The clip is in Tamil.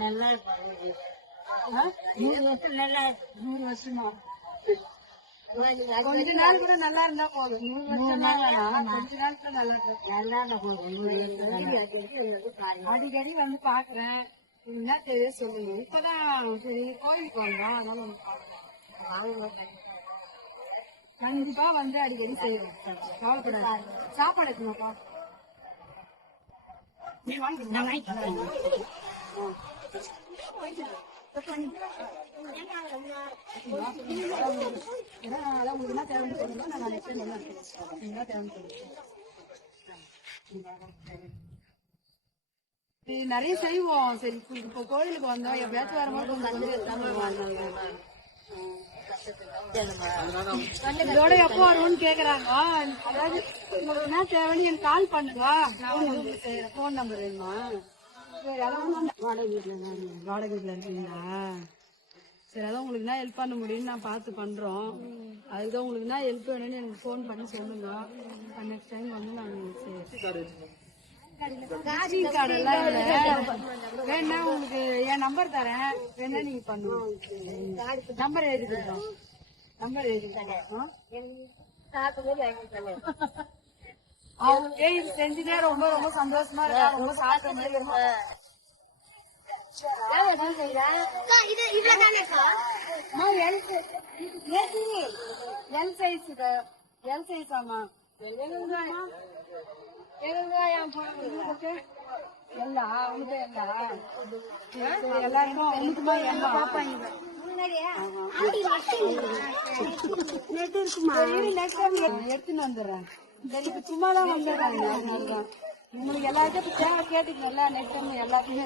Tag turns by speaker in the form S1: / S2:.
S1: நல்லா நூறு வருஷம் நல்லா நூறு வருஷமா
S2: கொஞ்ச நாள் கூட நல்லா இருந்தா போதும் நூறு வருஷம் தான் கொஞ்ச நாள் கூட நல்லா இருக்கும்
S1: நல்லா போகும் நூறு வருஷம்
S2: அடிக்கடி வந்து பாக்குறேன் என்ன தெரிய சொல்லுங்க இப்பதான் சரி கோயிலுக்கு வந்தோம் அதனால வந்து பாக்குறேன். கண்டிப்பா வந்து அடிக்கடி செய்வோம் கவலைப்படாது சாப்பாடு எடுக்கணும்ப்பா நீ வாங்கி
S1: நான் வாங்கிக்கிறேன்
S2: ஏன்னா அதான் உங்களுக்கு என்ன தேவைன்னு சொல்லுங்க நான் நெக்ஸ்ட் டைம் வந்து எடுத்துக்கிறேன். நிறைய செய்வோம் சரி இப்ப- இப்போ கோயிலுக்கு வந்தோம் எப்பயாச்சும் வரும்போது கொஞ்சம் கொஞ்சம் எடுத்தாந்து வாங்குவாங்க. இதோட எப்போ வருவோம்னு கேக்குறாங்க. அதாவது உங்களுக்கு என்ன தேவைன்னு எனக்கு கால் பண்ணுங்க. உங்களுக்கு ஃபோன் நம்பர் வேணுமா? வாடகை வீட்டுல வாடகை வீட்டுல இருக்கீங்களா? சரி அதான் உங்களுக்கு என்ன ஹெல்ப் பண்ண முடியும்னு நான் பார்த்து பண்றோம். அதுதான் உங்களுக்கு என்ன ஹெல்ப் வேணும்னு எனக்கு ஃபோன் பண்ணி சொல்லுங்க. நெக்ஸ்ட் டைம் வந்து நான் கார்டு எல்லாம் இல்ல. வேணா உங்களுக்கு என் நம்பர் தரேன். வேணா நீங்க பண்ணுங்க. நம்பர் எழுதி கொடுத்தோம் நம்பர் எழுதி அவங்களுக்கு இது செஞ்சதே ரொம்ப ரொம்ப சந்தோஷமா இருக்கா? ரொம்ப சாப்பிட்ட மாதிரி size இது. L size ஆமா. எதுங்கம்மா? எதுங்க எல்லா, எல்லா? சரி, எல்லாருக்கும் உனக்குமா எல்லா? சரி, next time நான் எடுத்துன்னு வந்துடுறேன். சரி, இப்ப சும்மாதான் வந்துடுறாங்க. உங்களுக்கு எல்லாத்தையும் தேவை கேட்டுக்கல நெக்ஸ்ட் டைம் எல்லாத்தையுமே